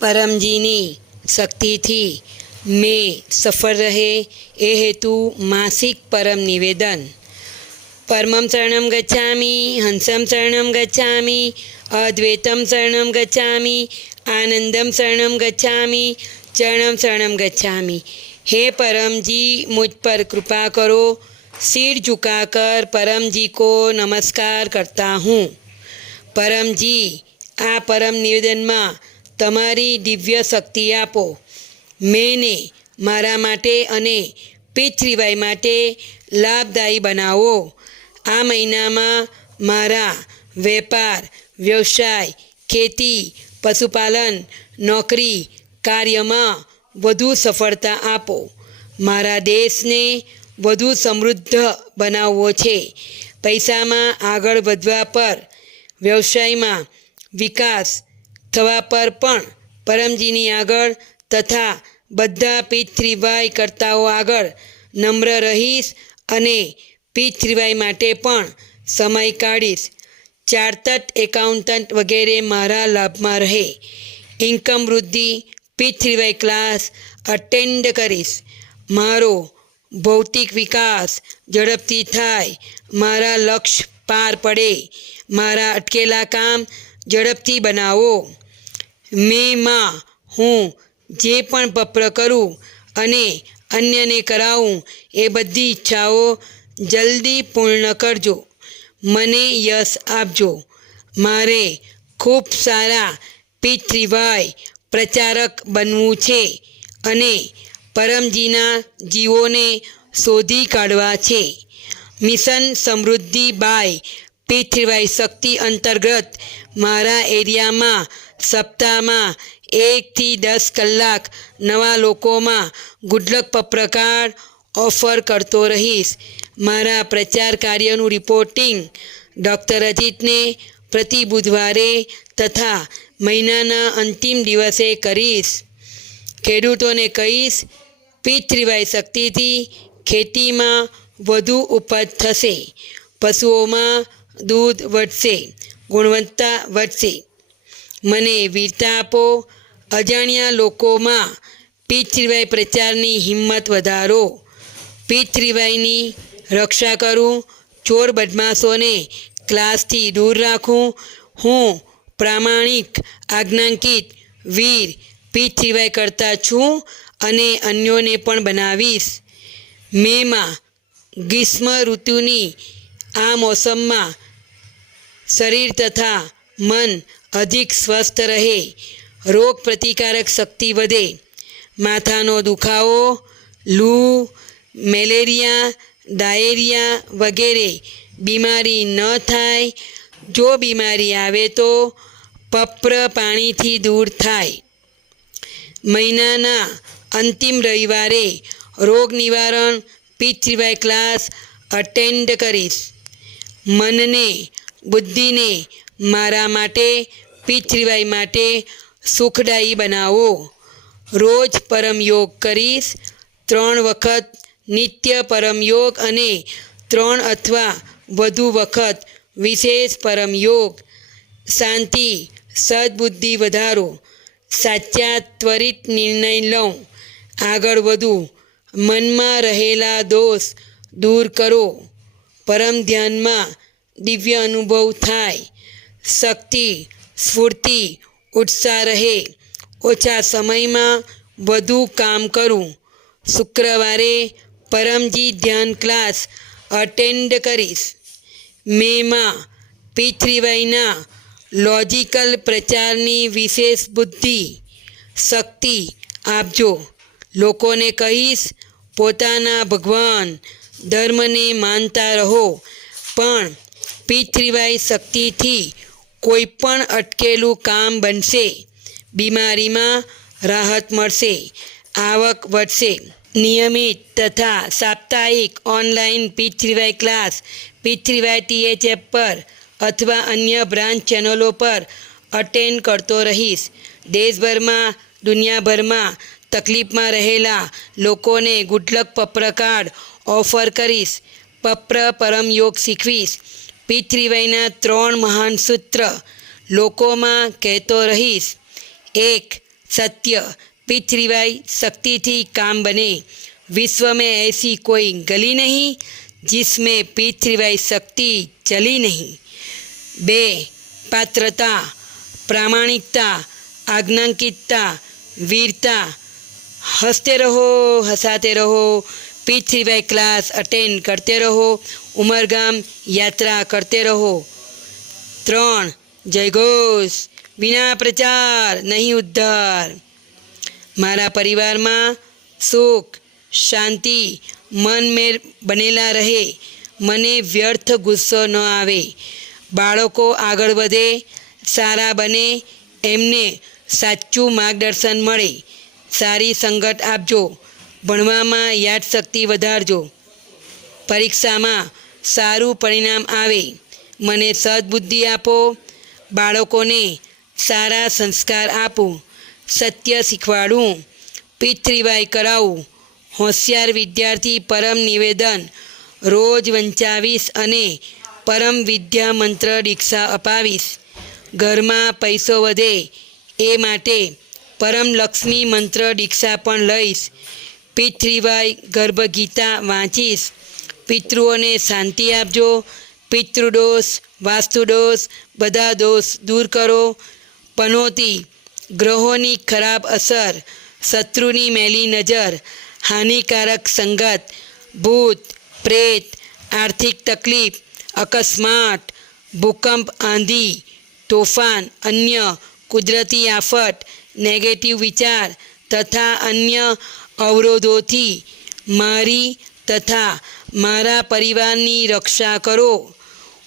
परमजीनी शक्ति थी मैं सफल रहे ए हेतु मासिक परम निवेदन। परमं शरणं गच्छामि, हंसं शरणं गच्छामि, अद्वैतं शरणं गच्छामि, आनंदम शरणं गच्छामि, चरणं शरणं गच्छामि। हे परम जी मुझ पर कृपा करो। सिर झुकाकर परम जी को नमस्कार करता हूँ। परम जी आ परम निवेदन में तमारी दिव्य शक्ति आपो। मैंने मारा माटे अने पृथ्वीभाई माटे लाभदायी बनावो। आ महीना में मारा वेपार, व्यवसाय, खेती, पशुपालन, नौकरी, कार्य में वधु सफलता आपो। मारा देश ने वधु समृद्ध बनाववो छे। पैसा में आगळ वधवा पर, व्यवसाय में विकास थवा पर पण परमजीनी आगळ तथा बधा पृथ्वीभाई करताओ आगळ नम्र रहीश अने पृथ्वीभाई माटे पण समय काढीश। चार्टर्ड एकाउंटન્ટ वगैरह मारा लाभ में रहे। इनकम वृद्धि पृथ्वीभाई क्लास अटेन्ड करीश। मारो भौतिक विकास झड़पथी थाय। मारा लक्ष्य पार पड़े। मारा अटकेला काम झड़पथी बनावो। मैं मां हूँ जे पण पप्र करूँ अने अन्यने करावूँ ए बधी इच्छाओ जल्दी पूर्ण करजो। मने यश आपजो। मारे खूब सारा पृथ्वीभाई प्रचारक बनवू छे अने परमजीना जीवोने शोधी काढवा छे। मिशन समृद्धि बाय पृथ्वीभाई शक्ति अंतर्गत मारा एरिया में सप्ताह में 1 થી 10 कलाक नवा लोको में गुडलक पत्रकार ऑफर करतो रहीश। मारा प्रचार कार्यनु रिपोर्टिंग डॉक्टर अजीत ने प्रति बुधवारे तथा महीनाना अंतिम दिवसे करीश। खेडूतोने कहीश पृथ्वीभाई शक्ति थी खेती में वधु उपज थशे, पशुओं में दूध वधशे, गुणवत्ता वधशे। मने वीरता आपो। अजाण्या लोको में पृथ्वीभाई प्रचारनी हिम्मत वधारो। पृथ्वीभाईनी रक्षा करूँ। चोर बदमाशोने क्लासथी दूर राखूँ। हूँ प्रामाणिक आज्ञांकित वीर पृथ्वीभाई करता छूँ अने अन्योने पण बनावीश। मे में ग्रीष्म ऋतुनी आ मौसम में शरीर तथा मन अधिक स्वस्थ रहे। रोग प्रतिकारक शक्ति वधे। माथानो दुखावो, लू, मलेरिया, डायरिया वगैरह बीमारी न थाय। जो बीमारी आवे तो पप्र पानी थी दूर थाय। महीनाना अंतिम रविवारे रोग निवारण पृथ्वीभाई क्लास अटेन्ड करीश। मनने बुद्धि ने मारा माटे पृथ्वीभाई माटे सुखदायी बनावो। रोज परम योग करीश। 3 वखत नित्य परम योग अने 3 अथवा वधु वखत विशेष परम योग। शांति सद्बुद्धि वधारो। साचा त्वरित निर्णय लऊँ। आगळ वधू। मन में रहेला दोष दूर करो। परम ध्यान में दिव्य अनुभव थाय। शक्ति स्फूर्ति उत्साह रहे। ओछा समय में वधु काम करूँ। शुक्रवारे परमजी ध्यान क्लास अटेन्ड करीश। मे में पृथ्वीभाईना लॉजिकल प्रचारनी विशेष बुद्धि शक्ति आपजो। लोकोने कहीश पोताना भगवान धर्म ने मानता रहो पण पृथ्वीभाई शक्ति थी कोईपण अटकेलू काम बनशे। बीमारी में राहत मळशे। आवक वधशे। नियमित तथा साप्ताहिक ऑनलाइन पृथ्वीभाई क्लास पृथ्वीभाई THF पर अथवा अन्य ब्रांच चैनलों पर अटेन्ड करतो रहीश। देशभर में दुनियाभर में तकलीफ में रहेला लोकोने गुडलक पत्रकार ऑफर करीश। पप्र परम योग शीखवीश। पृथ्वीभाईना 3 महान सूत्र लोको में कहतो रहीश। 1. सत्य पीठ रिवाई शक्ति थी काम बने। विश्व में ऐसी कोई गली नहीं जिसमें पीठ रिवाई शक्ति चली नहीं। 2 पात्रता प्रामाणिकता आज्ञांकितता वीरता। हंसते रहो हंसाते रहो। पीठ रिवाई क्लास अटेंड करते रहो। उमरगाम यात्रा करते रहो। 3 जयघोष बिना प्रचार नहीं उद्धार। मारा परिवार में सुख शांति मन में बनेला रहे। मने व्यर्थ गुस्सो न आवे। बाळको आगळ वधे सारा बने एमने साचू मार्गदर्शन मळे। सारी संगत आपजो। भणवामां यादशक्ति वधारजो। परीक्षा में सारू परिणाम आवे। मने सद्बुद्धि आपो। बाळकोने सारा संस्कार आपो। सत्य शीखवाडूं। पीठ रिवाई करावूं। होशियार विद्यार्थी परम निवेदन रोज वंचावीस अने परम विद्या मंत्र दीक्षा अपावीश। घर में पैसो वधे ए माटे परम लक्ष्मी मंत्र दीक्षा पण लईश। पीठ रिवाई गर्भगीता वाँचीश। पितृओने शांति आपजो। पितृदोष वास्तुदोष बधा दोष दूर करो। पनोती ग्रहोनी खराब असर शत्रुनी मेली नजर हानिकारक संगत भूत प्रेत आर्थिक तकलीफ अकस्मात भूकंप आंधी तोफान अन्य कुदरती आफत नेगेटिव विचार तथा अन्य अवरोधोथी मारी तथा मारा परिवारनी रक्षा करो।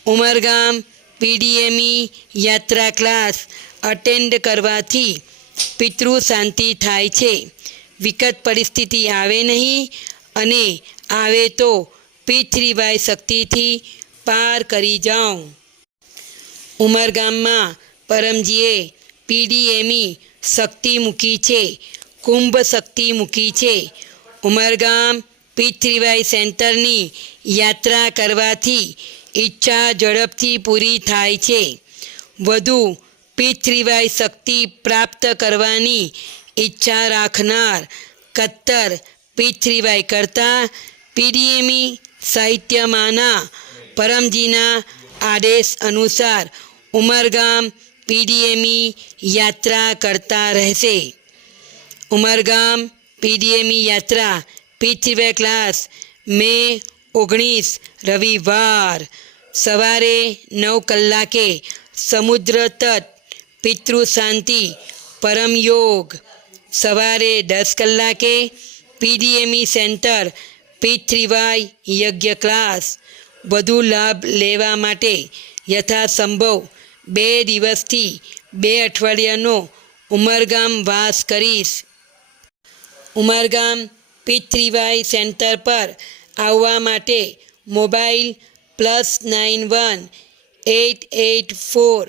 उमरगाम पीडीएमी यात्रा क्लास अटेन्ड करवाथी पितृ शांति थाय छे। विकट परिस्थिति आवे नहीं अने आवे तो पीठ रिवाई शक्ति थी पार करी जाओ। उमरगाम में परमजीए पीडीएमी शक्ति मूकी छे। कुंभ शक्ति मूकी छे। उमरगाम पीठ रिवाई सेंटरनी यात्रा करवाथी इच्छा झड़पथी पूरी थाय छे। वधु पीठ रिवाई शक्ति प्राप्त करवानी इच्छा राखनार कत्तर पीठ रिवाई करता पीडीएमी साहित्यमाना परमजीना आदेश अनुसार उमरगाम पीडीएमी यात्रा करता रहशे। उमरगाम पीडीएमी यात्रा पीठ रिवाई क्लास मे 19 रविवार सवारे 9 कलाके समुद्र तट पितृ शांति परम योग। सवारे 10 कलाके पीडीएमी सेंटर पीठ रिवाई यज्ञ क्लास। વધુ લાભ લેવા માટે યથાસંભવ 2 દિવસથી 2 અઠવાડિયાનો ઉમરગામ વાસ કરીશ। ઉમરગામ પીઠ રિવાઈ સેન્ટર પર આવવા માટે મોબાઈલ +91 884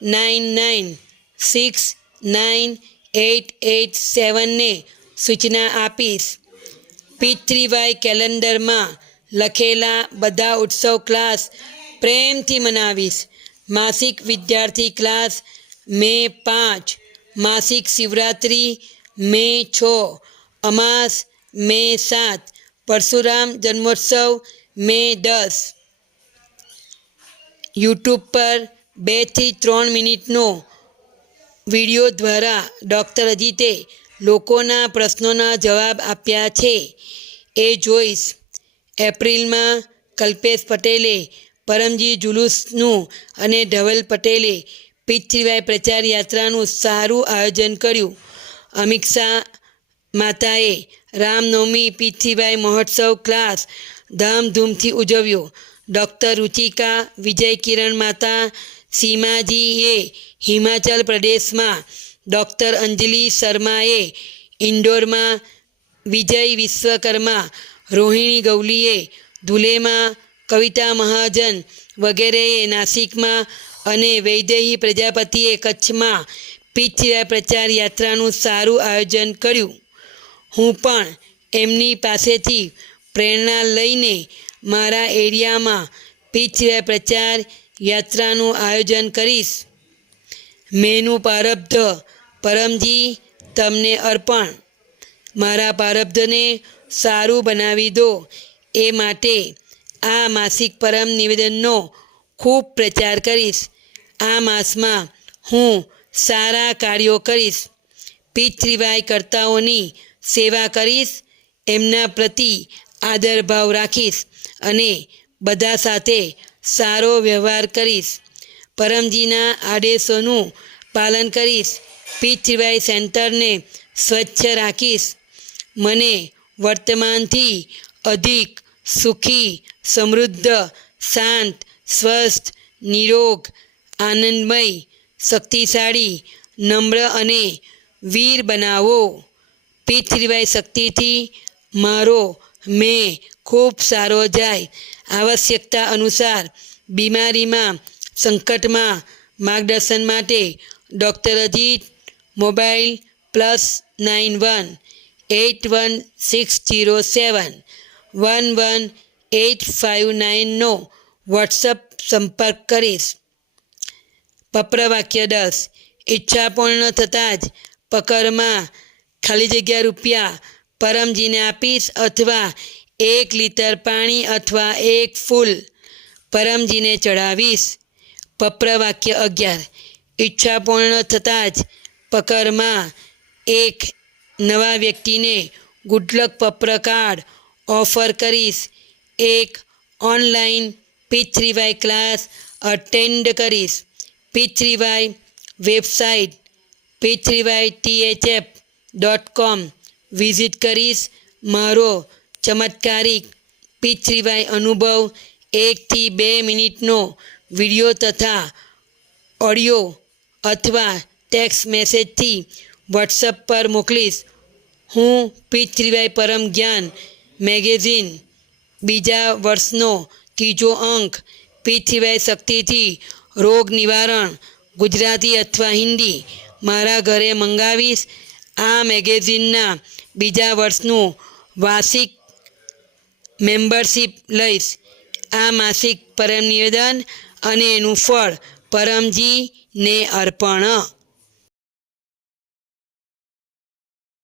99698887 ને સૂચના આપીશ। પીઠ રિવાઈ કેલેન્ડરમાં लखेला बधा उत्सव क्लास प्रेम थी मनावीश। मासिक विद्यार्थी क्लास मे 5, मासिक शिवरात्रि मे 6, अमास मे 7, परशुराम जन्मोत्सव मे 10। यूट्यूब पर 2 થી 3 મિનિટનો વિડીયો દ્વારા ડૉક્ટર અજીતે લોકોના પ્રશ્નોના જવાબ આપ્યા છે એ જોઈશ। एप्रिल में कल्पेश पटेले परमजी जुलूसनु अने धवल पटेले पीठ रिवाई प्रचार यात्रानु सारू आयोजन कर्यु। अमित शाह माताए रामनवमी पीठ रिवाई महोत्सव क्लास धामधूमथी उजव्यो। डॉक्टर रुचिका विजय किरण माता सीमाजीए हिमाचल प्रदेश में डॉक्टर अंजलि शर्माए इंदौर में विजय विश्वकर्मा रोहिणी गौलीए धुले में कविता महाजन वगैरह नासिक में अने वैदेही प्रजापतिए कच्छ में पीठ रिवाई प्रचार यात्रानु सारू आयोजन कर्यु। हूँ पण एमनी पासेथी प्रेरणा लईने मारा एरिया में पीठ रिवाई प्रचार यात्रानु आयोजन करीश। मेनु प्रारब्ध परमजी તમને અર્પણ. મારા પ્રારબ્ધને સારું બનાવી દો એ માટે આ માસિક પરમ નિવેદનનો ખૂબ પ્રચાર કરીશ. આ માસમાં હું સારા કાર્યો કરીશ. પિતૃવાય કર્તાઓની સેવા કરીશ. એમના પ્રતિ આદરભાવ રાખીશ અને બધા સાથે સારો વ્યવહાર કરીશ. પરમજીના આદેશોનું પાલન કરીશ. પિતૃવાય સેન્ટરને સ્વચ્છ રાખીશ. મને વર્તમાનથી અધિક સુખી, સમૃદ્ધ, શાંત, સ્વસ્થ, નિરોગ, આનંદમય, શક્તિશાળી, નમ્ર અને વીર બનાવો. પિતૃવાય શક્તિથી મારો મેં ખૂબ સારો જાય. આવશ્યકતા અનુસાર બીમારીમાં, સંકટમાં માર્ગદર્શન માટે ડૉક્ટર અજીત. મોબાઈલ +9160711859નો વોટ્સઅપ સંપર્ક કરીશ. પપ્રવાક્ય 10. ઈચ્છા પૂર્ણ થતાં જ પકરમાં ખાલી જગ્યા રૂપિયા પરમજીને આપીશ અથવા 1 લીટર પાણી અથવા 1 ફૂલ પરમજીને ચડાવીશ. પપ્રવાક્ય 11. ઈચ્છા પૂર્ણ થતાં જ પકરમાં એક નવા વ્યક્તિને ગુડલક પત્ર કાર્ડ ઓફર કરીશ. એક ઓનલાઈન પિતૃવાય ક્લાસ અટેન્ડ કરીશ. પિતૃવાય વેબસાઇટ pitrywaythf.com વિઝિટ કરીશ. મારો ચમત્કારિક પિતૃવાય અનુભવ 1 થી 2 મિનિટનો વિડીયો તથા ઓડિયો અથવા ટેક્સ્ટ મેસેજથી વોટ્સઅપ પર મોકલીશ. હું પિતૃવાય પરમ જ્ઞાન મેગેઝિન બીજા વર્ષનો 3જો અંક પિતૃવાય શક્તિથી રોગ નિવારણ ગુજરાતી અથવા હિન્દી મારા ઘરે મંગાવીશ. આ મેગેઝિનના બીજા વર્ષનું વાર્ષિક મેમ્બરશિપ લઈશ. આ માસિક પરમ નિવેદન અને એનું ફળ પરમજીને અર્પણ.